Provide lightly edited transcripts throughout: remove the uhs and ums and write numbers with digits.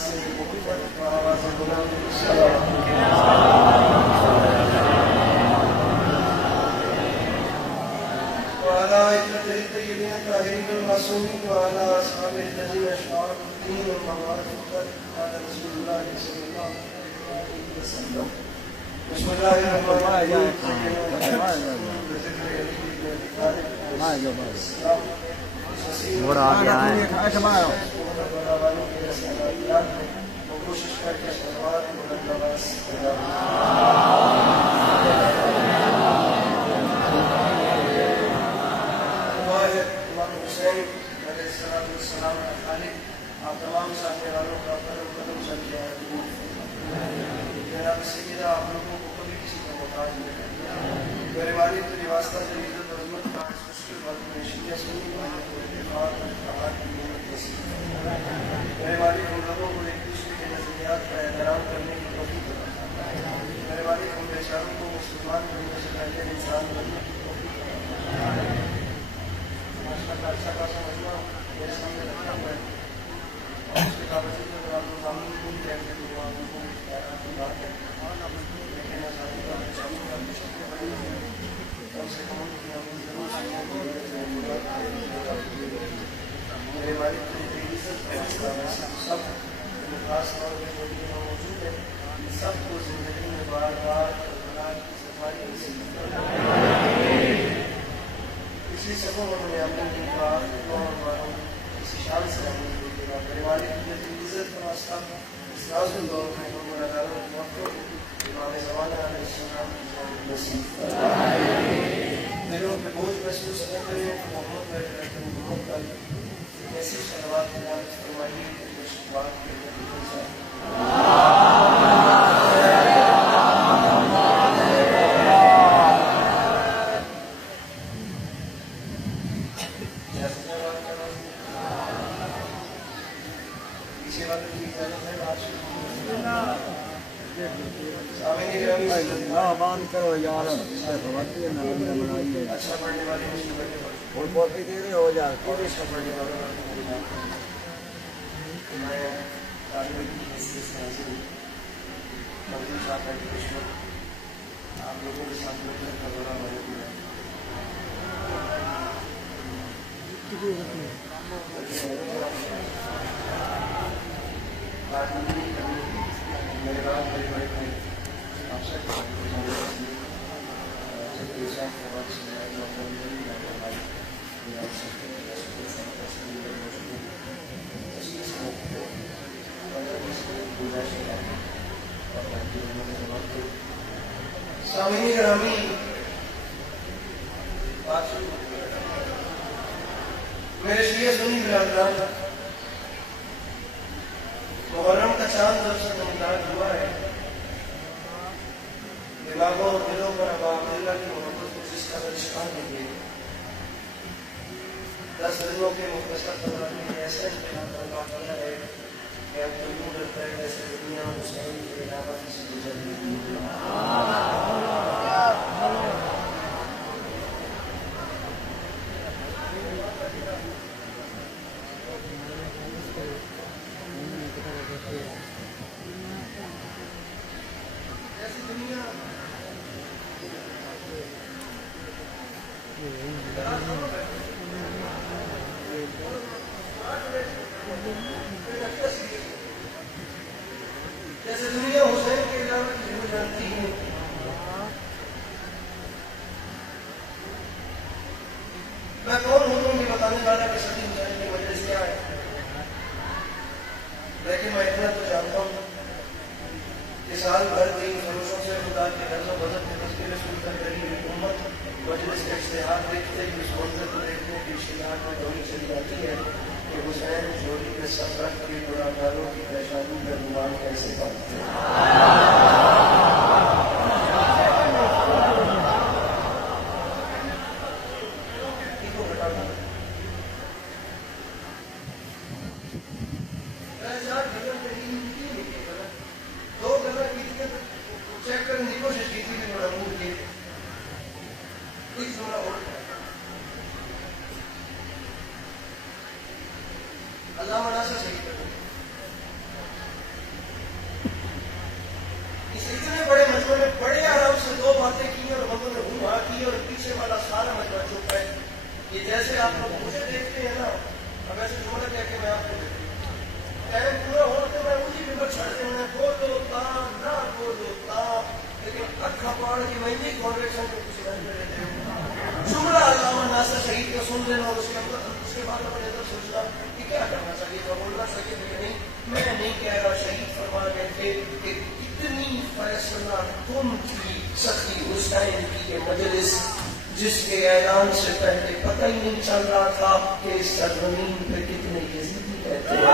سے محبت و آواز بلند السلام وعلى عترة الطيبين الطاهرين المعصومين وعلى أصحاب الذين أشعروا الدين والمعارف على رسول الله صلى الله عليه وسلم. بسم الله الرحمن الرحيم. بڑا آ گیا ہے کوشش کر کے شروعات امام حسین علیہ السلام کا خالق آپ تمام سامنے والوں کا قدم چل گیا ہے. جناب سیدہ آپ لوگوں کو کبھی کسی کا محتاج نہیں کرتا. میرے والد کی واسطہ سے عزت اور عظمت کا اس مشکل وقت میں شیعہ سنی والوں کو اتفاق اور اتحاد کی محنت نصیب فرمائے. میرے والد ہم لوگوں کو ایک دوسرے کے نظریات کا احترام کرنے کی توفیق عطا فرمائے. میرے والد ہم بیچاروں کو مسلمان بننے سے پہلے انسان بننے کی توفیق عطا فرمائے. اچھا خاصا مجمع میرے سامنے رکھا ہوا ہے اور اس کے باوجود اگر آپ لوگ معمول نہیں کہتے تو وہ آپ لوگوں کو اختیارات کی بات ہے. لیکن آزادی کا چاہوں گا مشکل بڑی ہے کم سے کم کی ہم ضرور میرے والد کی عزت سب خاص طور پہ جو بھی موجود ہے سب کو زندگی میں بار بار کی صفائی اسی سفر میں اپنے کسی شان سے دے گا. میرے والد کی عزت کا سب اس نازل دور میں امام زمانہ علیہ السلام کی نصیب دلوں پہ بوجھ محسوس کرتے ہیں محمد محمد کا ایسی شروعات فرمائیے کہ شروعات کے کرو یار اچھا پڑھنے والے اور کاپی دے رہے ہو جائے اور اچھا پڑھنے والے میں طالب علم کی حیثیت سے حاضر ہوں. مغرب صاحب کا دشمن آپ لوگوں کے ساتھ مل کر کا بڑا مدد ہے. میرے بعد بڑے بڑے بھائی آپ سے سامعین گرامی میرے شیعہ سنی برادران محرم کا چاند جب سے ممتاز ہوا ہے دماغوں اور دلوں پر ابا عبداللہ کی محبت کو جس قدر چھا دیں 10 دنوں کے مختصر دوران میں ایسا امتحان برپا کرنا ہے کہ اب تو یوں لگتا ہے جیسے دنیا حسین کے علاوہ کسی گزر نہیں. ایسی دنیا جیسے دنیا حسین کے علاوہ کسی کو جانتی ہے. میں کون ہوں یہ بتانے والا کہ سبھی حسین کی وجہ سے آئے, لیکن میں اتنا تو جانتا ہوں کہ سال بھر دین فروشوں سے خدا کے غرض و بذر کے تذکرے سن کر کری حکومت مجلس کا اشتہار دیکھتے ہی اس منظر کو دیکھنے کی اشتہار میں دونوں چلی جاتی ہے کہ حسین چوری کے سفر کے گناہگاروں کی پریشانی کا گمان کیسے پاتے ہیں. نے بڑے آرام سے دو باتیں کی اور بندوں نے ہوا کی اور پیچھے والا سارا مجمع چپ ہے. یہ جیسے آپ لوگ مجھے دیکھتے ہیں نا، اب ایسے جملہ کہہ کے میں آپ کو دیکھتا ہوں، ٹائم پورا ہونے میں اسی ممبر چھڑتے ہیں، بولو تا نہ بولو تا، لیکن اکھا پاڑ کی میں بھی کانگریشن میں کچھ نہیں رہتے ہوں. جملہ علامہ ناصر شہید کا سن لینا اور اس کے بعد اپنے اندر سوچنا کہ کیا کرنا چاہیے تھا، بولنا چاہیے تھا کہ نہیں. میں نہیں کہہ رہا، شہید فرما گئے تھے کہ اتنی فیصلہ کن تھی سخی حسین کی یہ مجلس، جس کے اعلان سے پہلے پتہ ہی نہیں چل رہا تھا کہ اس سرزمین پہ کتنے یزیدی رہتے ہیں.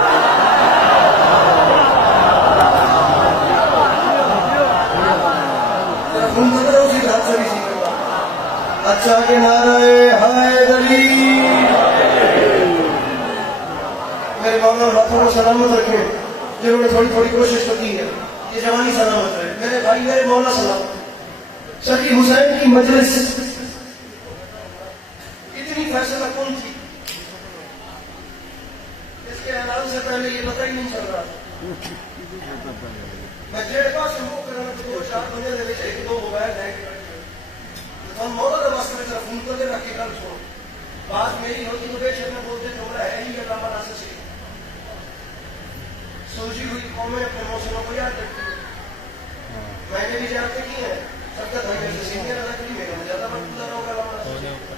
اچھا کہ نعرہ حیدری. میرے مولا ہاتھوں کو سلامت رکھے جنہوں نے تھوڑی تھوڑی کوشش کی ہے، یہ جوانی سلامت رہے. میرے بھائی میرے مولا سلامت. سخی حسین کی مجلس اتنی فیصلہ کون تھی، اس کے اعلان سے پہلے یہ پتہ ہی نہیں چل رہا. میں ڈیڑھ پاس سے منہ کرنا دو چار بندے دے ایک دو موبائل ہے، ہم مولا دباس میں فون کر دے رکھ کے کل چھوڑ بات میری ہوتی تو بے شک میں بولتے جملہ ہے ہی علامہ ناصر شہید. سوچی ہوئی قومیں اپنے موسموں کو یاد رکھتی ہیں. میں نے بھی یاد کی ہے، سب کا دھائی سے سینئر ادا کری میرے میں زیادہ وقت گزارا ہوگا علامہ ناصر شہید.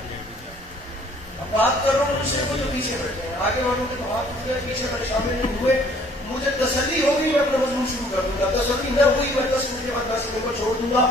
اب بات کر رہا ہوں دوسرے کو جو پیچھے بیٹھے ہیں، آگے والوں کے تو ہاتھ اٹھ گئے، پیچھے والے شامل نہیں ہوئے. مجھے تسلی ہوگی میں اپنا مضمون شروع کر دوں گا، تسلی نہ ہوئی میں 10 منٹ کے بعد 10 منٹ کو چھوڑ دوں گا.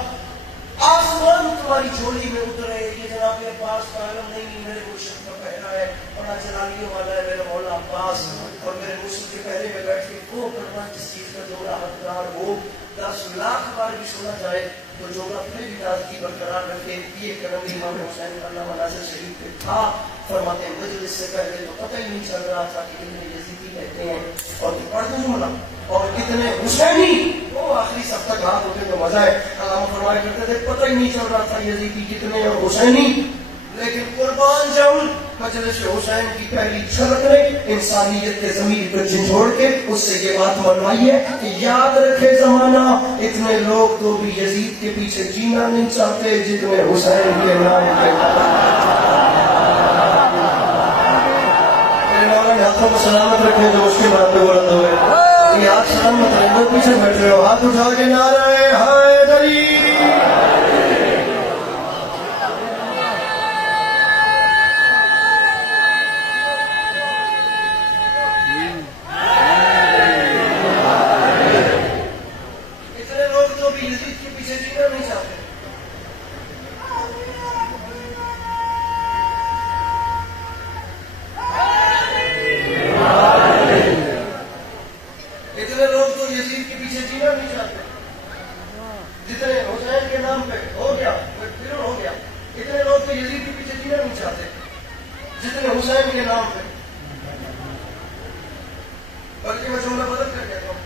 آسمان تمہاری جھولی میں اترے، یہ جناب میرے پاس کا عالم نہیں، میرے مرشد کا پہنا ہے، بڑا جلالیوں والا ہے میرا مولا عباس، اور میرے مرشد کے پہلے میں بیٹھ کے وہ کرنا جس چیز کا جوڑا حقدار ہو 10 لاکھ بار بھی سنا جائے تو جوڑا پھر بھی تازگی برقرار رکھے. یہ کرم امام حسین علامہ ناصر شہید پہ تھا. فرماتے ہیں مجلس سے پہلے تو پتہ ہی نہیں چل رہا تھا کہ کتنے یزیدی رہتے ہیں اور پڑھ دوں جملہ اور کتنے حسینی. وہ آخری سب تک ہاتھ ہوتے تو مزہ ہے. علامہ فرمایا کرتے تھے پتہ ہی نہیں چل رہا تھا یزیدی کتنے اور حسینی، لیکن قربان جاؤں مجلس حسین کی پہلی جھلک نے انسانیت کے ضمیر پر جھنجھوڑ کے اس سے یہ بات منوائی ہے کہ یاد رکھے زمانہ، اتنے لوگ تو بھی یزید کے پیچھے جینا نہیں چاہتے جتنے حسین کے نام پہ. میرے مولا نے ہاتھوں کو سلامت رکھے جو اس کے بعد پہ بلند ہوئے. یہ ہاتھ سلامت رہے، لوگ پیچھے بیٹھ رہے ہو، ہاتھ اٹھا کے نعرہ حیدری. بلکہ میں جملہ بدل کر کہتا ہوں،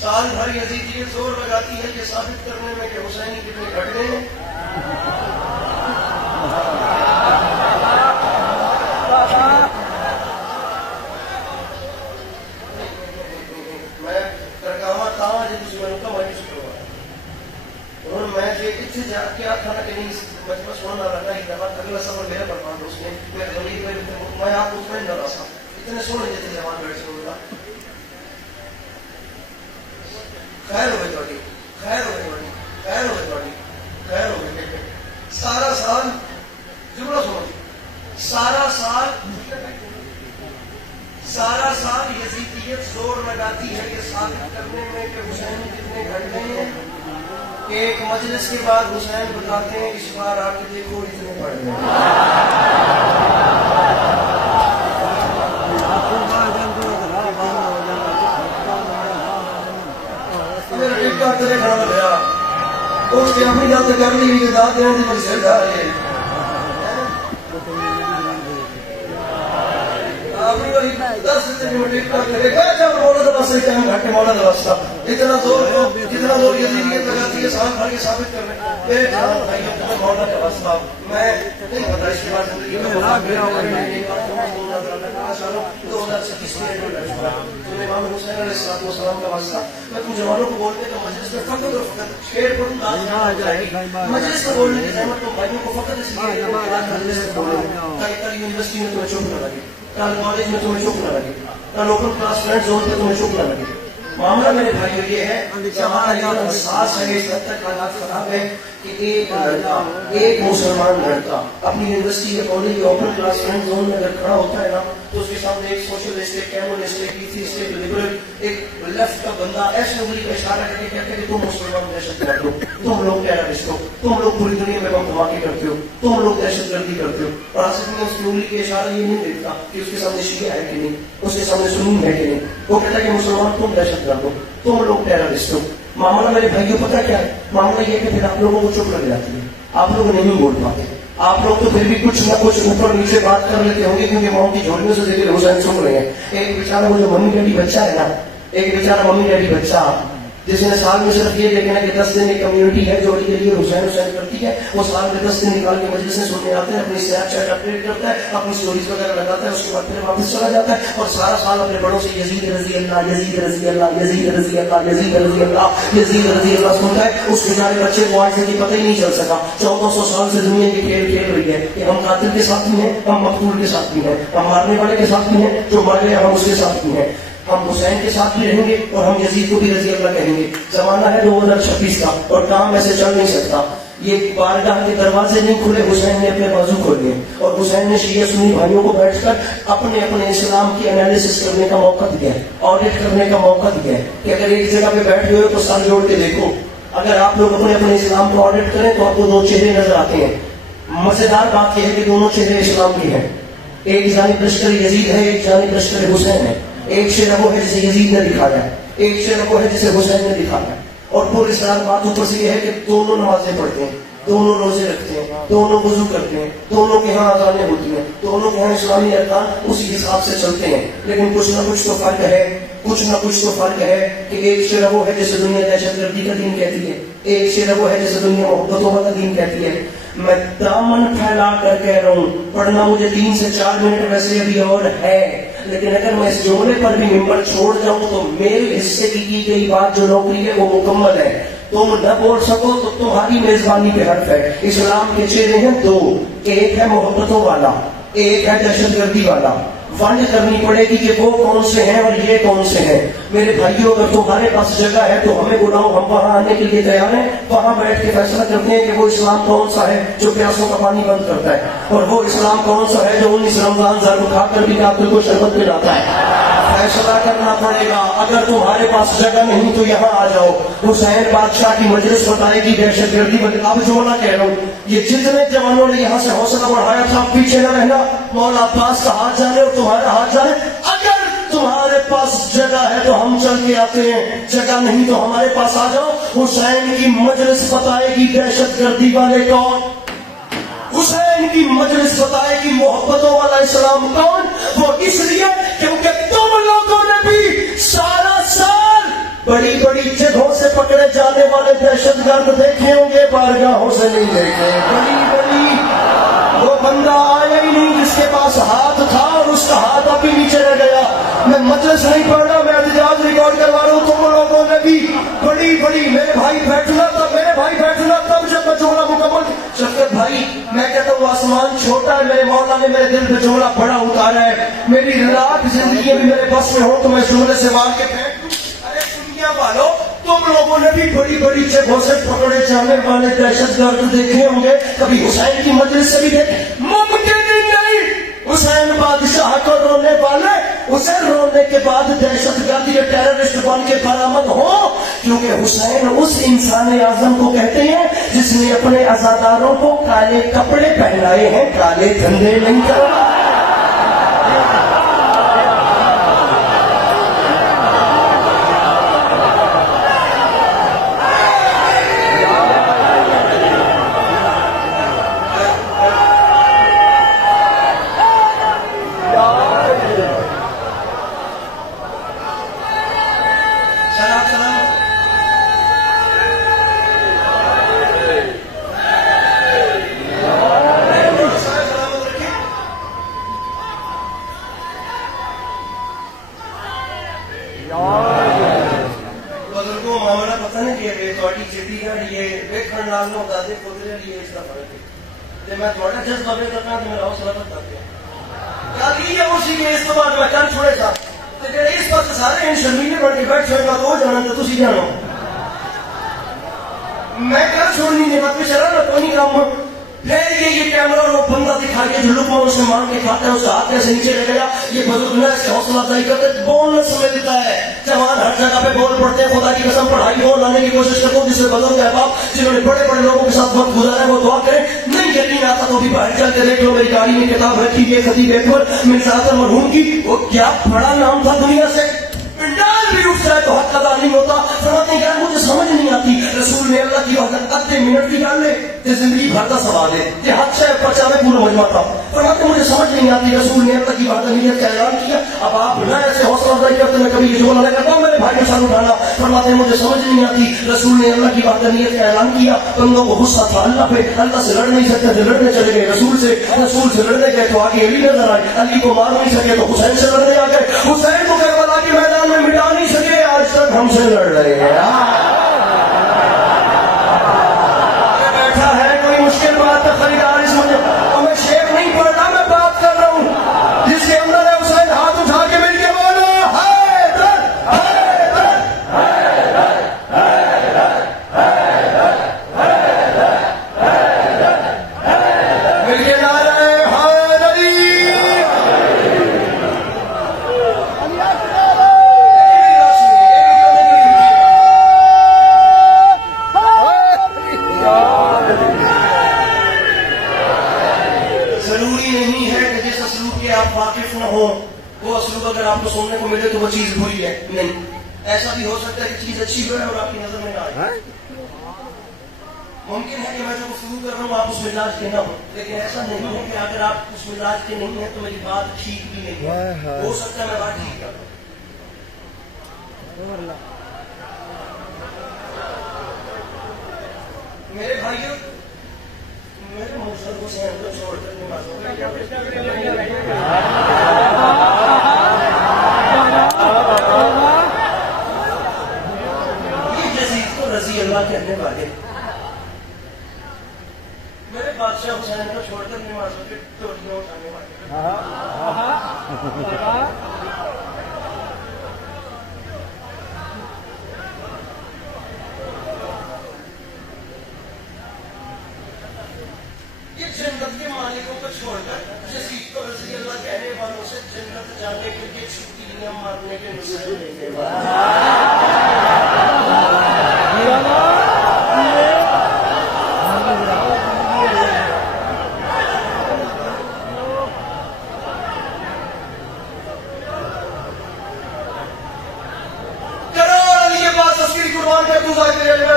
سال بھر یزیدیت زور لگاتی ہے یہ ثابت کرنے میں کہ حسینی کتنے گھٹ گئے ہیں. میں ترکاوا تھا جی میں کا مایوس کروا اور میں اتنے جا کے آتا تھا کہ نہیں مجمع سننا لگا ہی دفعہ اگلا سفر میرا برباد اس نے میں آپ اس میں نہ رہا تھا اتنے سونے جتنے جوان بیٹھ سے ہوگا. خیر ہوئے تھوڑی، خیر ہوئے تھوڑی، خیر ہوئے تھوڑی، خیر ہوئے. سارا سال جملہ سنو، سارا سال یزیدیت زور لگاتی ہے یہ ثابت کرنے میں کہ حسین کتنے گھٹ گئے ہیں. ایک مجلس کے بعد حسین بتاتے ہیں اس بار آ کے دیکھو اتنے بڑھ گئے. اس کے اپنی جاتے کر لی کہ داد دینے کی مجھے جا رہی ہے اپنی والی 10 منٹ کرے گا جب مولا دباس سے ٹائم گھٹ کے مولا دباس تھا اتنا زور یزیدیت لگاتی ہے سال بھر کے ثابت کرنے. میرے جان بھائیوں تمہیں مولا دباس تھا میں نہیں پتا اس کے بعد زندگی میں 2026 میں تو امام حسین علیہ السلام کا واسطہ میں تم جوانوں کو بولنے کا مجلس میں فقط اور فقط شعر پڑھوں گا مجلس میں بولنے کی زحمت تم بھائیوں کو فقط اس لیے یونیورسٹی میں تمہیں چوک نہ لگے، کالج میں تمہیں چوک نہ لگے، اوپن کلاس فرینڈ زون پہ تمہیں چوک نہ لگے. معاملہ میرے بھائیو یہ ہے کہ ہمارا یہاں احساس ہے، اس حد تک حالات خراب ہے کہ ایک لڑکا، ایک مسلمان لڑکا اپنی یونیورسٹی یا کالج یا اوپن کلاس فرینڈ زون میں اگر کھڑا ہوتا ہے نا تو اس کے سامنے ایک سوشلسٹ، ایک کمیونسٹ، ایک ایتھیسٹ، ایک لبرل، ایک لیفٹ کا بندہ ایسے انگلی کا اشارہ کر کے کہتے ہیں کہ تم مسلمان دہشت گرد ہو، تم لوگ ٹیررسٹ ہو، تم لوگ پوری دنیا میں بم دھماکے کرتے ہو، تم لوگ دہشت گردی کرتے ہو. اور آصف میں اس کی انگلی کے اشارہ یہ نہیں دیکھتا کہ اس کے سامنے شیعہ ہے کہ نہیں، اس کے سامنے سنی ہے کہ نہیں. وہ کہتا ہے کہ مسلمان تم دہشت گرد ہو، تم لوگ ٹیررسٹ ہو. معاملہ میرے بھائیوں پتہ کیا ہے؟ معاملہ یہ کہ پھر آپ لوگوں کو چپ لگ جاتی ہے، آپ لوگ نہیں بول پاتے. آپ لوگ تو پھر بھی کچھ نہ کچھ اوپر نیچے بات کر لیتے ہوں گے کیونکہ ماؤں کی جھولیوں سے ذکر حسین سن رہے ہیں. ایک بیچارہ وہ جو ممی ڈیڈی بچہ ہے نا، ایک بیچارہ ممی ڈیڈی بچہ جس نے سال میں صرف یہ دیکھنا کہ 10 دن ایک کمیونٹی ہے جو کے لیے حسین حسین کرتی ہے، وہ سال میں 10 دن نکال کے مجلس میں سننے آتے ہیں، اپنی اسنیپ چیٹ اپڈیٹ کرتا ہے، اپنی اسٹوریز وغیرہ لگاتا ہے، اس کے بعد پھر واپس چلا جاتا ہے اور سارا سال اپنے بڑوں سے یزید رضی اللہ، یزید رضی اللہ، یزید رضی اللہ، یزید رضی اللہ، یزید رضی اللہ سنتا ہے. اس بیچارے بچے کو آج تک پتہ ہی نہیں چل سکا. 1400 سال سے دنیا کی کھیل کھیل رہی ہے کہ ہم قاتل کے ساتھ بھی ہیں، ہم مقتول کے ساتھ بھی ہیں، ہم مارنے والے کے ساتھ بھی ہیں، جو مر گئے ہم اس کے ساتھ بھی ہیں، ہم حسین کے ساتھ بھی رہیں گے اور ہم یزید کو بھی رضی اللہ کہیں گے. زمانہ ہے 2026 کا اور کام ایسے چل نہیں سکتا. یہ بارگاہ کے دروازے نہیں کھلے، حسین نے اپنے بازو کھولے اور حسین نے شیعہ سنی بھائیوں کو بیٹھ کر اپنے اپنے اسلام کی انالیسس کرنے کا موقع دیا ہے، آڈٹ کرنے کا موقع دیا ہے کہ اگر ایک جگہ پہ بیٹھ گئے ہو تو سر جوڑ کے دیکھو. اگر آپ لوگ اپنے اپنے اسلام کو آڈٹ کریں تو آپ کو دو چہرے نظر آتے ہیں. مزیدار بات یہ ہے کہ دونوں چہرے اسلام کے ہیں. ایک جانب لشکر یزید ہے، ایک جانب لشکر حسین ہے. ایک شعر وہ ہے جسے یزید نے دکھایا ہے، ایک شعر وہ ہے جسے حسین نے دکھایا ہے. اور پورے سال بات اوپر سے یہ ہے کہ دونوں نمازیں پڑھتے ہیں، دونوں روزے رکھتے ہیں، دونوں وضو کرتے ہیں، دونوں کے ہاں اذانیں ہوتی ہیں، دونوں کے ہاں اسلامی ارکان اسی حساب سے چلتے ہیں. لیکن کچھ نہ کچھ تو فرق ہے، کچھ نہ کچھ تو فرق ہے کہ ایک شعر وہ ہے جسے دنیا دہشت گردی کا دین کہتی ہے، ایک شعر وہ ہے جسے دنیا محبتوں والا دین کہتی ہے. میں دامن پھیلا کر کہہ رہا ہوں، پڑھنا مجھے 3 سے 4 منٹ ویسے ابھی اور ہے، لیکن اگر میں اس جملے پر بھی ممبر چھوڑ جاؤں تو میرے حصے کی گئی بات جو نوکری ہے وہ مکمل ہے. تم نہ بول سکو تو تمہاری میزبانی پہ حرف ہے. اسلام کے چہرے ہیں دو، ایک ہے محبتوں والا، ایک ہے دہشت گردی والا. ونڈ کرنی پڑے گی کہ وہ کون سے ہیں اور یہ کون سے ہیں. میرے بھائیوں اگر تمہارے پاس جگہ ہے تو ہمیں بلاؤ، ہم وہاں آنے کے لیے تیار ہیں. وہاں بیٹھ کے فیصلہ کرتے ہیں کہ وہ اسلام کون سا ہے جو پیاسوں کا پانی بند کرتا ہے، اور وہ اسلام کون سا ہے جو 19 رمضان ضرب کھا کر بھی قاتل کو شربت پلاتا ہے. فیصلہ کرنا پڑے گا. اگر تمہارے پاس جگہ نہیں تو یہاں آ جاؤ. حسین بادشاہ کی مجلس بتائے گی دہشت گردی. اب جو میں کہہ رہا ہوں، یہ جتنے جوانوں نے یہاں سے حوصلہ بڑھایا تھا پیچھے نہ رہنا. مولا عباس کا ہاتھ جانے اور تمہارا ہاتھ جانے. اگر تمہارے پاس جگہ ہے تو ہم چل کے آتے ہیں، جگہ نہیں تو ہمارے پاس آ جاؤ. حسین کی مجلس بتائے گی دہشت گردی والے کون، حسین کی مجلس بتائے گی محبتوں والا اسلام کون. وہ اس لیے کیونکہ تم لوگوں نے بھی سارا سال بڑی بڑی جگہوں سے پکڑے جانے والے دہشت گرد دیکھے ہوں گے، بارگاہوں سے نہیں دیکھے. بڑی بڑی وہ بندہ آیا ہی نہیں جس کے پاس ہاتھ تھا اور اس کا ہاتھ ابھی نیچے رہ گیا. میں مجلس نہیں پڑھ رہا، میں احتجاج ریکارڈ کروا رہا ہوں. تم لوگوں نے بھی بڑی بڑی، میرے بھائی بیٹھنا تب جب میں جملہ مکمل. شفقت بھائی میں کہتا ہوں آسمان چھوٹا ہے، میرے مولا نے میرے دل پہ جملہ بڑا اتارا ہے. میری رات زندگی بھی میرے بس میں ہو تو میں جملے سے مار کے پھینک دوں. ارے دنیا والو، تم لوگوں نے بھی بڑی بڑی جگہوں سے پکڑے جانے والے دہشت گرد دیکھے ہوں گے، کبھی حسین کی مجلس سے بھی دیکھے. ممکن ہی نہیں حسین بادشاہ کو رونے والے اسے رونے کے بعد دہشت گرد یا ٹیررسٹ بن کے برآمد ہو. کیونکہ حسین اس انسان اعظم کو کہتے ہیں جس نے اپنے عزاداروں کو کالے کپڑے پہنائے ہیں، کالے دھندے نہیں کروائے. بزرگوں معاملہ پتہ نہیں کہ تھوڑی چیٹی گاڑی ہے دیکھن نال نو دادے پوترے لیے اس کا فرق ہے تے میں تھوڑا جذبہ بے کرنا تے میرا حوصلہ بڑھتا گیا کیا کی ہے اسی کے اس کے بعد میں کل چھوڑے تھا تے جڑے اس وقت سارے ان شرمیلے بن کے بیٹھے ہوئے وہ جانا تے تسی جانو میں کل چھوڑنی نہیں بات پہ چلا نہ کوئی کام پھر یہ کیمرہ اور بندہ دکھا کے جو لقمہ اسے مار کے کھاتا ہے اسے ہاتھ سے نیچے لے گیا یہ بزرگ نے ایسے حوصلہ افزائی کرتے بونس ملتا ہے جوان ہر جگہ پہ بول پڑتے ہیں خدا کی قسم پڑھائی ہو لانے کی کوشش کرتے ہیں جس سے بزرگ احباب جنہوں نے بڑے بڑے لوگوں کے ساتھ وقت گزارا ہے وہ دعا کریں نہیں یقین آتا تو بھی باہر چل کے دیکھ لو میری گاڑی میں کتاب رکھی ہے خطیب اکبر مرزا اطہر مرحوم کی وہ کیا بڑا نام تھا دنیا سے پنڈال بھی اٹھ جائے تو حق ادا نہیں ہوتا فرماتے ہیں یار مجھے سمجھ نہیں آتی رسول نے اللہ کی وحدت ادھے منٹ کی گل ہے تے زندگی بھر کا سوال ہے کہ حد سے پرچا میں پورا مجمع تھا فرماتے ہیں مجھے سمجھ نہیں آتی رسول نے اللہ کی وحدانیت کا اعلان کیا اب آپ نہ ایسے حوصلہ افزائی کرتے میں کبھی یہ جملہ نہ کرتا ہوں میرے بھائی کو سر اٹھانا فرماتے ہیں مجھے سمجھ نہیں آتی رسول نے اللہ کی وحدانیت کا اعلان کیا بندوں کو غصہ تھا اللہ پہ اللہ سے لڑ نہیں سکتے تھے لڑنے چلے گئے رسول سے لڑنے گئے تو آگے علی نظر آئے علی کو مار نہیں سکے تو حسین سے لڑنے آ گئے حسین کو کربلا کے میدان میں مٹا نہیں سکے آج تک ہم سے لڑ رہے ہیں بیٹھا ہے کوئی مشکل بات کا خریدار اس مجھے اور میں شعر نہیں پڑھ رہا میں بات کر رہا ہوں جس کے اندر ہے حسین ہاتھ اٹھا کے مل کے بولو حیدر حیدر حیدر مل کے نعرہ حیدری ضروری نہیں ہے کہ جس اسلوب کے آپ واقف نہ ہو وہ اسلوب اگر آپ کو سننے کو ملے تو وہ چیز بری ہے نہیں ایسا بھی ہو سکتا ہے کہ چیز اچھی ہو ہے اور آپ کی نظر میں نہ آئے ممکن ہے کہ میں جو گفتگو کر رہا ہوں آپ اس مزاج کے نہ ہوں لیکن ایسا نہیں ہے کہ اگر آپ اس مزاج کے نہیں ہیں تو میری بات ٹھیک بھی نہیں ہے ہو سکتا ہے میں بات ٹھیک کر رہا ہوں میرے بھائیوں میرے مقصد کو سے اندر چھوڑ کر نماز یہ یزید کو رضی اللہ کہنے والے میرے بادشاہ حسین کو چھوڑ کر نمازوں کے ٹوٹیاں اٹھانے والے یہ جنت کے مالکوں کو چھوڑ کر یزید کو رضی اللہ کہنے والوں سے جنت جانے کے لیے چھٹیاں مارنے کے نسخے لینے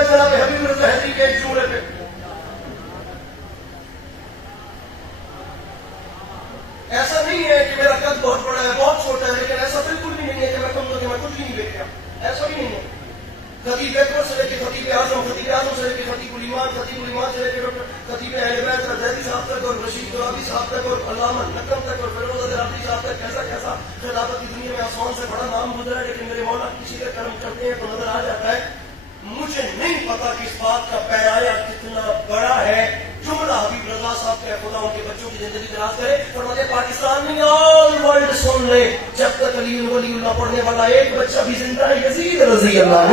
جناب حبیب الظاہری کے ایک جملے پہ ایسا نہیں ہے کہ میرا قد بہت بڑا ہے بہت چھوٹا ہے لیکن ایسا بالکل بھی نہیں ہے کہ میں کمزور کہ میں کچھ بھی نہیں بیچ گیا ایسا بھی نہیں ہے خطیب اکبر سے لے کے خطیب اعظم سے لے کے خطیب الایمان سے لے کے خطیب اہل بیت زیدی صاحب تک اور رشید غلابی صاحب تک اور علامہ نقم تک اور فیروز عبدی صاحب تک کیسا خلافت کی دنیا میں آسمان سے بڑا نام گزرا ہے لیکن میرے مولا کسی کا کرم کرتے ہیں تو نظر آ جاتا ہے مجھے نہیں پتا کہ اس بات کا پیرایا کتنا بڑا ہے جملہ حبیب رضا صاحب کا خدا ان کے بچوں کی زندگی دراز کرے فرماتے پاکستان میں آل ورلڈ سن لے جب تک علی ولی اللہ پڑھنے والا ایک بچہ بھی زندہ ہے یزید رضی اللہ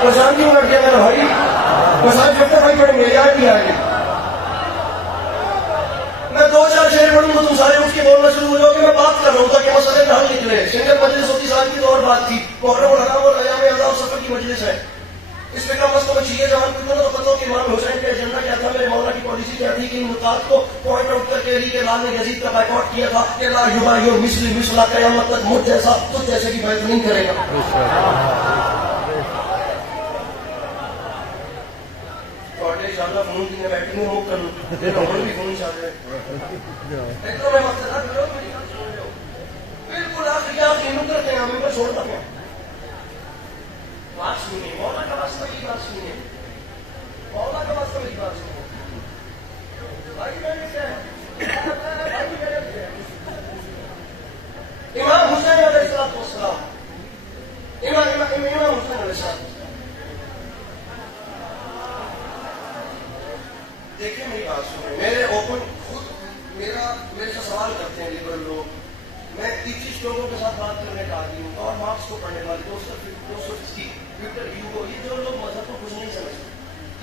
پہچان کیوں کر دیا میرا بھائی پہچان جب تک بھائی پڑھیں گے یاد نہیں آئے میں دو چار شعر پڑھوں گا تم سارے اٹھ کے بولنا شروع ہو جاؤ کہ میں بات کر رہا ہوں تاکہ مسئلے کا حل نکلے سنگر مجلس ہوتی سال کی تو اور بات تھی محرم الحرام اور ایام اعزاء سفر کی مجلس ہے اس میں کم از کم چیزیں جوان کو تو پتہ ہو کہ امام حسین کا ایجنڈا کیا تھا میرے مولا کی پالیسی کیا تھی کہ ان نکات کو پوائنٹ آؤٹ کر کے علی کے لال نے یزید کا بائیکاٹ کیا تھا کہ لا یبایع مثلی مثلا قیامت تک مجھ جیسا تجھ جیسے کی بیعت نہیں کرے گا انشاءاللہ فون کی بیٹھیں گے وہ کر لوں بھی فون چاہ رہے بالکل آخری نکلتے ہیں ہمیں چھوڑتا ہوں بات سنیے مولا کا واسطہ کی بات سنیے مولا کا واسطہ میری بات سنیے بھائی میں دیکھیں میری بات سنیں، میرے اوپن خود میرے سے سوال کرتے ہیں لبرل لوگ، میں 30 لوگوں کے ساتھ بات کرنے کا عادی ہوں، اور مارکس کو پڑھنے والے وکٹر ہیوگو، یہ جو لوگ مذہب کو کچھ نہیں سمجھتے،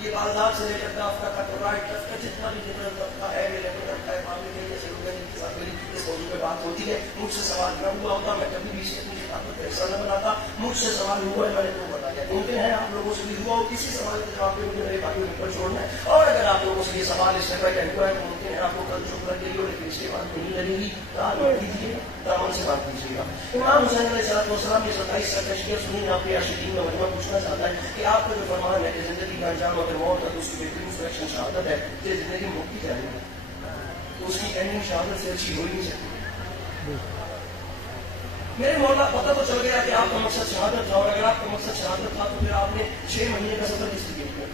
یہ بازار سے لے کر طبقہ کا رائٹ تک کا جتنا بھی جنرل طبقہ ہے میرے کو لگتا ہے معاملے میں جیسے لوگ ہیں جن کے ساتھ میری اس موضوع پہ بات ہوتی ہے، مجھ سے سوال نہ ہوا ہوتا، میں کبھی بھی اس کے مجھے طاقت کا حصہ نہ بناتا، مجھ سے سوال ہوا ہے میں نے تو بتایا، ممکن ہے آپ لوگوں سے بھی ہوا ہو، کسی سوال کے جواب پہ مجھے میرے بھائیوں پر چھوڑنا ہے، اور اگر آپ لوگوں سے یہ سوال اس سے پہلے ہوا ہے تو ممکن ہے آپ کو کل شکر کے لیے لیکن اس کے بعد نہیں لگے گی، رات میں دیجیے دامن سے بات کیجیے گا۔ امام حسین علیہ السلام یہ 27 سرکشیاں سنی، آپ کے عاشقین میں مجمع پوچھنا چاہتا ہے کہ آپ کا جو فرمان ہے کہ زندگی کا انجام اگر موت ہے تو اس کی بہترین سلیکشن شہادت ہے، یہ زندگی موت کی جائے گی تو اس کی اینڈنگ شہادت سے اچھی ہو ہی نہیں سکتی۔ میرے مولا پتہ تو چل گیا کہ آپ کا مقصد شہادت تھا، اور اگر آپ کا مقصد شہادت تھا تو پھر آپ نے 6 مہینے کا سفر کس لیے کیا؟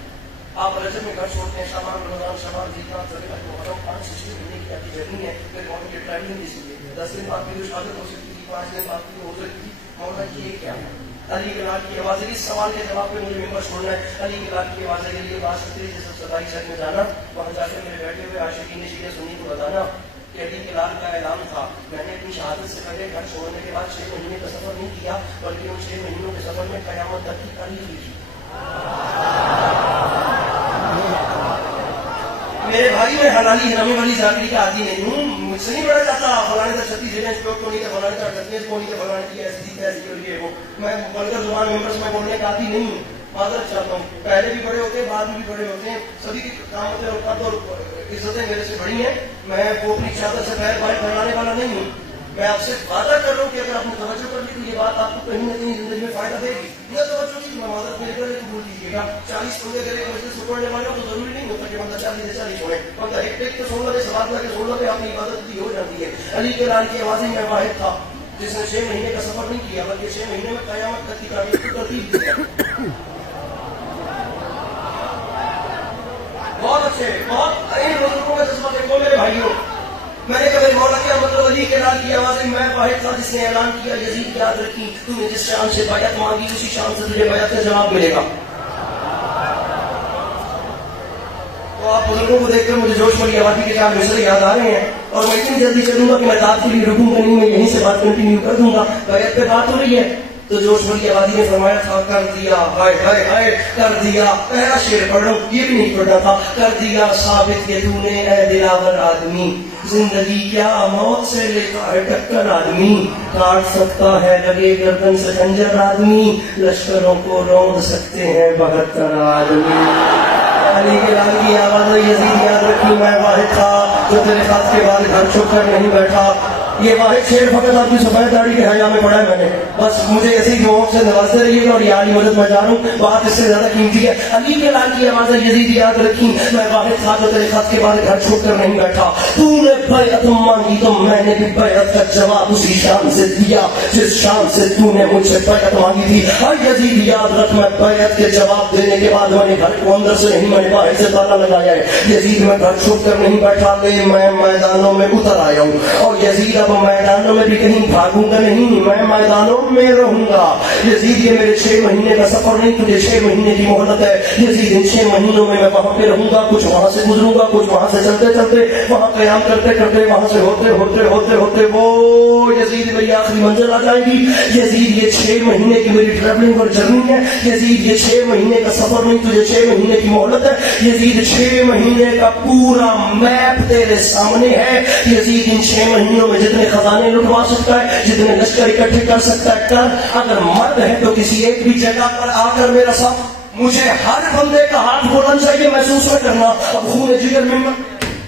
آپ رجب میں گھر چھوڑتے ہیں، شعبان رمضان شعبان ذکر ذریعہ محرم 5 سے 6 مہینے کی آپ کی جرنی ہے، پھر مولا کی ٹریننگ کس لیے؟ 10 دن بعد کی جو شہادت ہو سکتی تھی، 5 دن بعد کی ہو سکتی تھی، مولا کی یہ کیا ہے؟ علی کے لال کی آواز، اس سوال کے جواب میں مجھے ممبر چھوڑنا ہے، علی کے لال کی آواز کے لیے بات کرتے ہیں جیسے 27 شہر میں جانا، وہاں جا کے میرے بیٹھے ہوئے عاشقین شیعہ سنی کو بتانا کہ علی کے لال کا اعلان تھا، میں نے اپنی شہادت سے پہلے گھر چھوڑنے کے بعد 6 مہینے کا سفر نہیں کیا، بلکہ ان 6 مہینوں کے سفر میں قیامت تک کی تاریخ لکھی۔ میرے بھائی میں حلالی حرامی والی ذاکری کا عادی نہیں ہوں، مجھ سے نہیں بڑا چاہتا فلانے کا 36 ضلع انسپیکٹر کو نہیں تھا، فلانے کا 38 کو نہیں تھا، فلانے کی ایسی اور یہ وہ، میں بلکہ زبان ممبر سے میں بولنے کا عادی نہیں ہوں، معذرت چاہتا ہوں، پہلے بھی بڑے ہوتے ہیں بعد میں بھی بڑے ہوتے ہیں، سبھی کی قامتیں اور قد اور عزتیں میرے سے بڑی ہیں، میں پوپلی چادر سے پیر بائر پھیلانے والا نہیں ہوں، میں آپ سے وعدہ کر رہا ہوں کہ اگر آپ نے توجہ کر لی تو یہ بات آپ کو کہیں نہ کہیں زندگی میں فائدہ دے گی، نہ توجہ کی معذرت میرے گھر بول دیجیے گا، 40 بندے گلے کے مجلس پڑھنے والے ہو تو ضروری نہیں ہوتا کہ بندہ 40 ہوئے، بندہ ایک تو 16 سے بات کر کے 16 پہ اپنی عبادت کی ہو جاتی ہے۔ علی کے لال کی آوازیں میں واحد تھا جس نے 6 مہینے کا سفر نہیں کیا بلکہ 6 مہینے میں قیامت تک کی تعریف کی ترتیب دی۔ بہت اچھے، بہت ان بزرگوں کا جذبہ دیکھو میرے بھائیوں، میں نے کبھی مولا کیا مطلب علی کے لال کی آوازیں میں واحد تھا جس نے اعلان کیا یزید یاد رکھی تو نے جس شان سے بیعت مانگی اسی شان سے تجھے بیعت کا جواب ملے گا۔ تو آپ بزرگوں کو دیکھ کر مجھے جوش والی آبادی کے 4 مسئلے یاد آ رہے ہیں، اور میں اتنی جلدی چلوں گا کہ میں رات کے لیے رکوں گا نہیں، میں یہیں سے بات کنٹینیو کر دوں گا، بیعت پہ بات ہو رہی ہے تو جوش والی آبادی نے فرمایا تھا کر دیا، ہائے ہائے ہائے کر دیا، پہلا شعر پڑھ رہا ہوں یہ بھی نہیں پڑھنا تھا، کر دیا ثابت کہ تو نے اے دلاور آدمی زندگی کیا موت سے لیتا ہے ٹکر آدمی، کاٹ سکتا ہے لگے گردن سے خنجر آدمی، لشکروں کو روند سکتے ہیں 72 آدمی۔ علی کے لال کی آواز یزید یاد رکھی میں واحد تھا جو تیرے خط کے بعد گھر چھپ کر نہیں بیٹھا، یہ واحد شعر فقط آپ کی سفید داڑھی کے حیا میں پڑھا ہے میں نے، بس مجھے ایسی دعاؤں سے نوازتے رہیے گا، اور یہ عالی مدد میں جا رہا ہوں، بات اس سے زیادہ قیمتی ہے۔ علی کے لال کی آواز یزید یاد رکھی میں واحد تھا جو تیرے خط کے بعد گھر چھوڑ کر نہیں بیٹھا، تو نے بیعت مانگی تو میں نے بھی بیعت کا جواب اسی شان سے دیا جس شان سے تو نے مجھ سے بیعت مانگی تھی، اور یزید یاد رکھ میں بیعت کے جواب دینے کے بعد میں نے گھر کو اندر سے نہیں میں نے باہر سے تالا لگایا ہے، یزید میں گھر چھوڑ کر نہیں بیٹھا، میں میدانوں میں اتر آیا ہوں، اور یزید اب میدانوں میں بھی کہیں بھاگوں گا نہیں، میں میدانوں میں رہوں گا۔ یزید یہ میرے 6 مہینے کا سفر نہیں، تجھے 6 مہینے کی مہلت ہے، یزید ان 6 مہینوں میں وہاں پہ رہوں گا، کچھ وہاں سے گزروں گا، کچھ وہاں سے چلتے چلتے وہاں قیام کرتے کرتے وہاں سے ہوتے ہوتے ہوتے ہوتے وہ یزید میری آخری منزل آ جائے گی۔ یزید یہ 6 مہینے کی میری ٹریولنگ اور جرنی ہے، یزید یہ 6 مہینے کا سفر نہیں، تجھے 6 مہینے کی مہلت ہے، یزید 6 مہینے کا پورا میپ تیرے سامنے ہے، یزید ان 6 مہینوں میں جتنے خزانے لٹوا سکتا ہے، جتنے لشکر اکٹھے کر سکتا ہے کر، اگر مرد ہے تو کسی ایک بھی جگہ پر آ کر میرا ساتھ، مجھے ہر بندے کا ہاتھ بلند چاہیے محسوس نہ کرنا اب خون جگر میں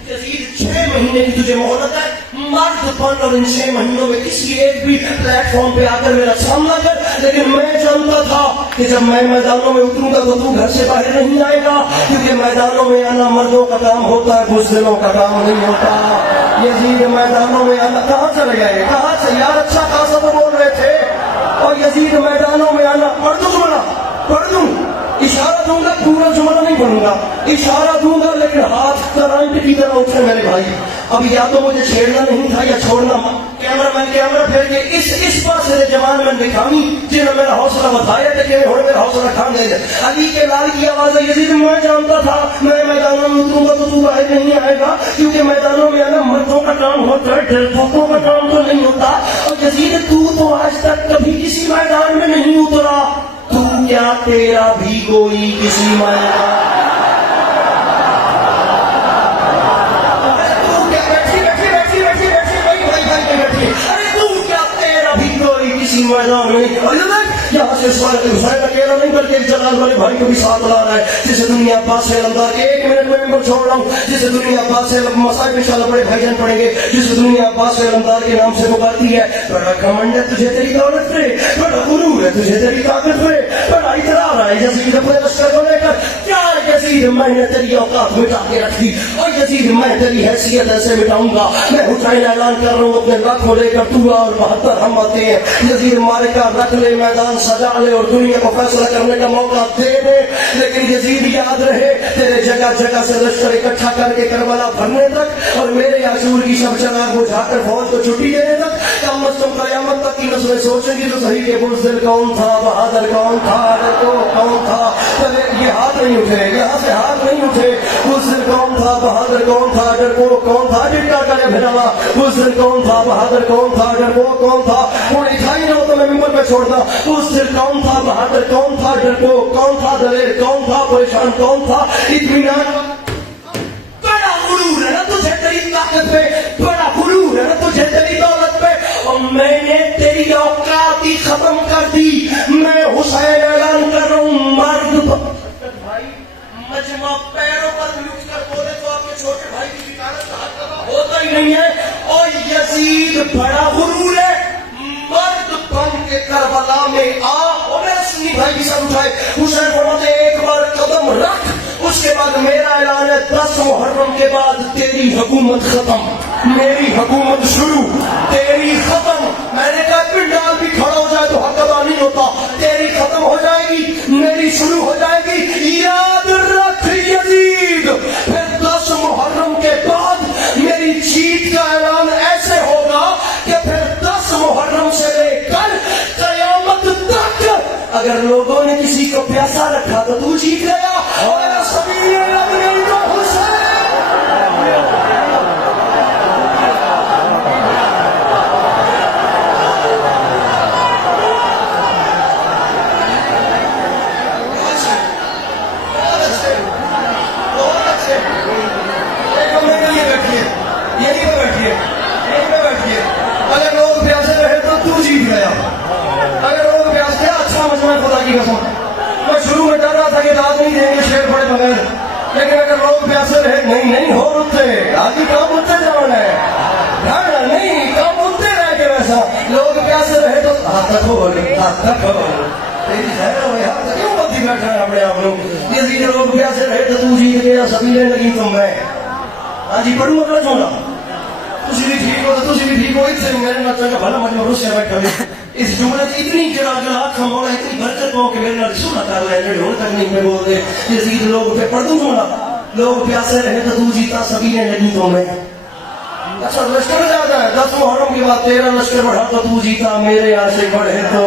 یزید 6 مہینے کی تجھے مہلت ہے، مرد بن اور ان 6 مہینوں میں کسی ایک بھی پلیٹ فارم پہ آ کر میرا سامنا کر، لیکن میں جانتا تھا کہ جب میں میدانوں میں اتروں گا تو تو گھر سے باہر نہیں آئے گا، کیونکہ میدانوں میں آنا مردوں کا کام ہوتا ہے، بزدلوں کا کام نہیں ہوتا۔ یزید میدانوں میں آنا کہاں چلے گئے، کہاں سے یار اچھا خاصا تو بول رہے تھے، اور یزید میدانوں میں آنا پڑھ دوں جملہ پڑھ دوں، اشارہ دوں گا پورا جملہ نہیں پڑھوں گا، اشارہ دوں گا لیکن ہاتھ کرنٹ کی طرح اٹھے میرے بھائی، اب یا تو مجھے چھیڑنا نہیں تھا یا چھوڑنا، کیمرہ مین کیمرہ پھیر کے اس پاس سے جوان میں دکھانی جنہوں میرا حوصلہ بتایا تھا کہ میرا حوصلہ کھان دے دے۔ علی کے لال کی آواز یزید میں جانتا تھا میں میدانوں میں اتروں گا تو تو باہر نہیں آئے گا کیونکہ میدانوں میں آنا مردوں کا کام ہوتا ہے ڈرپوکوں کا کام تو نہیں ہوتا. اور یزید تو آج تک کبھی کسی میدان میں نہیں اترا. تو کیا تیرا بھی کوئی کسی میدان میدان میں یہاں سے حسین اکیلا نہیں بلکہ ایک جلال والے بھائی کو بھی ساتھ لا رہا ہے جسے دنیا عباس سے علمدار. ایک منٹ میں ممبر چھوڑ رہا ہوں. جسے دنیا عباس سے مسائل انشاءاللہ بڑے بھائی جان پڑھیں گے. جسے دنیا عباس سے علمدار کے نام سے پکارتی ہے. بڑا گھمنڈ ہے تجھے تیری دولت پہ, بڑا غرور ہے تجھے تیری طاقت پہ, بڑا اطراء ہے یزید اپنے لشکر کو لے کر. کیا یزید میں نے تیری اوقات مٹا کے رکھی اور یزید میں تیری حیثیت ایسے مٹاؤں گا. میں حسین اعلان کر رہا ہوں اپنے لاکھوں لے کر تو اور 72 ہم آتے ہیں. یزید مارکا رکھ لے, میدان سجا لے اور دنیا کو فیصلہ کرنے کا موقع دے دے. لیکن یزید یاد رہے تیرے جگہ جگہ سے لشکر اکٹھا کر کے کربلا بھرنے تک اور میرے عاشور کی شب چراغ بجھا کر فوج کو چھٹی دینے تک کم از کم قیامت تک کی نسلیں سوچیں گی تو صحیح کہ بزدل کون تھا, بہادر کون تھا, کون تھا. یہ ہاتھ نہیں اٹھے, یہاں سے ہاتھ نہیں اٹھے. بزدل کون تھا, بہادر کون تھا, ڈرپوک کون تھا, جٹا کرے بھیڑا. بزدل کون تھا, بہادر کون تھا, ڈرپوک کون تھا. وہ لکھائی نہ ہو تو میں ممبر پہ چھوڑ دوں. بزدل کون تھا, بہادر کون تھا, ڈرپوک کون تھا, دلیر کون تھا, پریشان کون تھا. اطمینان بڑا غرور ہے نا تجھے تیری طاقت پہ, بڑا غرور ہے نا تجھے تیری دولت پہ. اور میں نے تیری اوقات ہی ختم کر دی. میں حسین اعلان کر رہا ہوں مرد بھائی مجمع پیروں پر لٹ کر بولے تو آپ کے چھوٹے بھائی کی شکایت کا حق ہوتا ہی نہیں ہے. اور یزید بڑا غرور ہے. مرد بن کے کربلا میں آ. اور میرے سنی بھائی بھی سب اٹھائے. حسین فرماتے ایک بار قدم رکھ, اس کے بعد میرا اعلان ہے 10 محرم کے بعد تیری حکومت ختم, میری حکومت شروع, تیری ختم. میں نے کہا پنڈال بھی کھڑا ہو جائے تو حق ادا نہیں ہوتا. تیری ختم ہو جائے گی, میری شروع ہو جائے گی. یاد رکھ یزید, پھر 10 محرم کے بعد میری جیت کا اعلان ایسے ہوگا کہ پھر 10 محرم سے لے کر قیامت تک اگر لوگوں نے کسی کو پیاسا رکھا تو جیت گیا. اور سبھی لگ نہیں تو حسین. اگر لوگ پیاسے رہے تو جیت گیا. اگر لوگ پیاسے, اچھا مجمع خدا کی قسم. میں شروع میں ڈر رہا تھا کہ داد نہیں دیں گے شیر پڑے بغیر, لیکن اگر لوگ پیاسے رہے نہیں ہو رکتے آدھی کام ہوتے جانا ہے نہیں کام ہوتے رہ کے ویسا. لوگ پیاسے رہے تو ہاتھ تک ہو ہاتھ تک ہو کیوں بدھی بیٹھا ہے اپنے آپ لوگ. یہ لوگ پیاسے رہے تو جیت گیا. سبھی نے لگی تو میں ہاں جی پڑھوں اگلا چاہوں گا. تھی بھی ٹھیک ہو تو تھی بھی ٹھیک ہو. اس سے میرے نہ چاہے بھلا مجمع روسیا بیٹھا ہے. اس جملے کی اتنی جلا کھموڑا اتنی برکت ہو کہ میرے نال سنا کر لے جڑے ہن تک نہیں پہ بول دے. یزید لوگ پہ پڑھ دوں جملہ, لوگ پیاسے رہے تو جیتا سبھی نے لگی تو میں. اچھا لشکر زیادہ ہے 10 محرم کے بعد 13 لشکر بڑھا تو جیتا, میرے عاشق بڑھے تو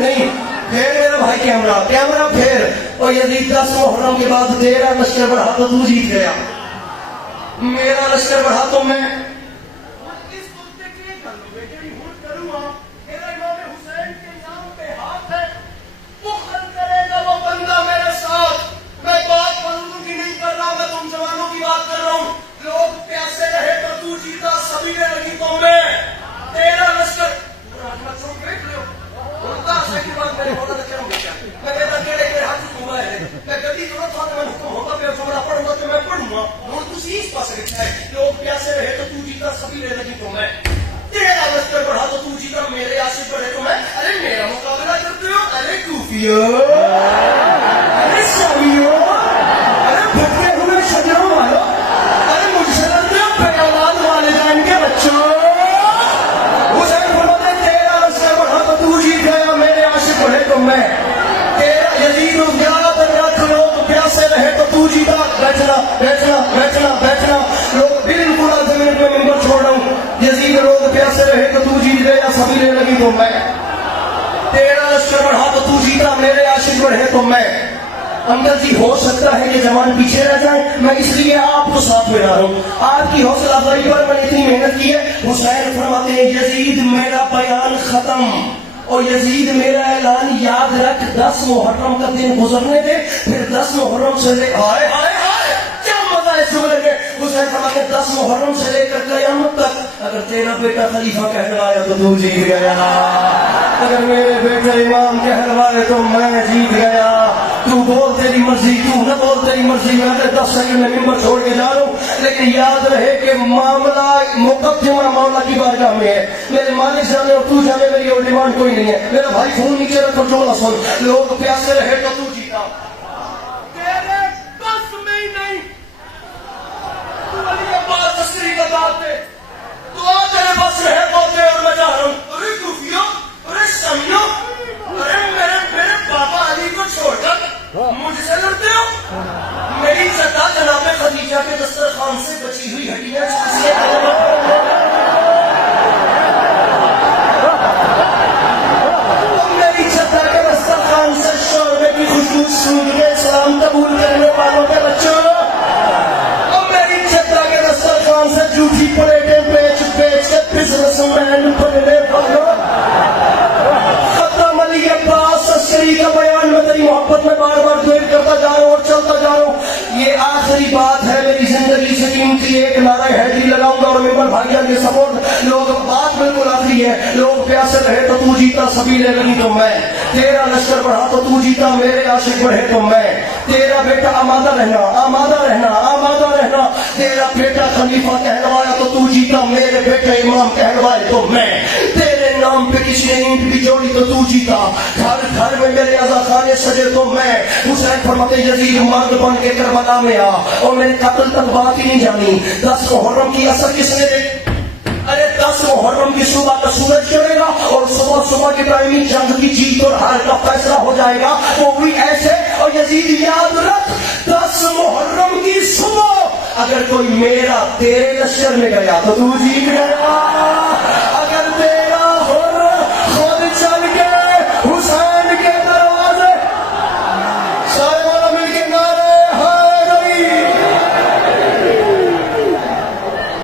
نہیں. پھر میرا بھائی کیمرہ پھر. اور یزید 10 محرم کے بعد 13 لشکر بڑھا تو جیت گیا. میرا لشکر بڑھا تو میں لوگ پیاسے رہے تو جیتا سبھی رہے لگی تو میں. تیرا لشکر بڑھا تو جیتا, میرے عاشق بڑھے تو میں. ارے میرا مقابلہ کرتے ہو, ارے کوفیو, ارے شامیو, ارے بھٹکے ہوئے شجروں والو, ارے مجھ سے لڑتے ہو پیغامات والے جان کے بچوں. حسین فرماتے تیرا لشکر بڑھا تو جیت گیا, میرے عاشق بڑھے تو میں. تیرا یزید یاد رکھ, لوگ پیاسے رہے تو جیتا. بیٹھنا لوگ بالکل آدھے منٹ میں ممبر چھوڑ رہا ہوں. یزید لوگ پیاسے رہے تو جیت گیا, سبھی نے لگی تو میں. 13 لشکر بڑھا تو جیتا, میرے عاشق بڑھے تو میں. انکل جی ہو سکتا ہے کہ جوان پیچھے رہ جائیں، میں اس لیے آپ کو ساتھ میں لا رہا ہوں، آپ کی حوصلہ افزائی پر میں نے اتنی محنت کی ہے۔ حسین فرماتے ہیں یزید میرا بیان ختم اور یزید میرا اعلان یاد رکھ، 10 محرم کا دن گزرنے دے، پھر 10 محرم سے لے آئے آئے آئے کیا مزہ ہے اس جملے میں۔ حسین فرماتے ہیں 10 محرم سے لے کر قیامت تک اگر تیرا بیٹا خلیفہ کہلوایا تو تو جیت گیا، اگر میرے بیٹے امام کہلوائے تو میں جیت گیا۔ تو بول تیری مرضی، تو نہ بول تیری مرضی، میں اگر 10 سیکنڈ میں ممبر چھوڑ کے جا رہا ہوں، لیکن یاد رہے کہ معاملہ مقدمہ مولا کی بارگاہ میں ہے۔ میرے مالک جانے اور تو جانے میری اور ڈیمانڈ کوئی نہیں ہے۔ میرا بھائی فون نیچے رکھو، جملہ سن، لوگ پیاسے رہے تو تو جیتا، تیرے بس میں ہی نہیں۔ تو علی عباس عسکری کا بات ہے، تو آ تیرے بس میں ہے بولتے اور میں جا رہا ہوں۔ ارے کوفیو، ارے سمیو، ارے میرے بابا علی کو چھوڑ کر مجھ سے لڑتے ہو؟ میری زدہ جناب خدیجہ کے دسترخوان سے بچی ہوئی ہڈیاں سے میری زدہ کے دسترخوان سے شوربے کی خوشبو سود میں اسلام قبول کرنے والوں کے بچوں، اور میری زدہ کے دسترخوان سے جھوٹی پلیٹیں بیچ بیچ کے بزنس مین بننے والوں۔ ختم علی عباس عسکری کا بیان میں تیری محبت میں بار بار دعائیں کرتا جا رہا ہوں اور چلتا جا رہا ہوں۔ یہ آخری بات ہے میری زندگی سے قیمتی، ایک نعرہ حیدری لگاؤں گا اور ممبر بھائی جان کے سپورٹ، لوگ بات بالکل آخری ہے۔ لوگ پیاسے رہے تو تو جیتا، سبیلے لگی تو میں، تیرا لشکر بڑھا تو تو جیتا، میرے عاشق بڑھے تو میں، تیرا بیٹا آمادہ رہنا آمادہ رہنا آمادہ رہنا، تیرا بیٹا خلیفہ کہلوایا تو تو جیتا، میرے بیٹے امام کہلوائے تو میں، تیرے نام پہ کسی نے اینٹ بھی جوڑی تو تو جیتا، گھر گھر میں میرے عزا خانے سجے تو میں۔ حسین فرماتے یزید مرد بن کے کربلا میں آ، اور میرے قتل تک بات ہی نہیں جانی۔ 10 محرم کی اثر کس نے دے؟ ارے 10 محرم کی صبح کا سورج چڑھے گا اور صبح صبح کے ٹائم جنگ کی جیت اور ہار کا فیصلہ ہو جائے گا، وہ بھی ایسے۔ اور یزید یاد رکھ، 10 محرم کی صبح اگر کوئی میرا تیرے لشکر میں گیا تو تو جیت گیا۔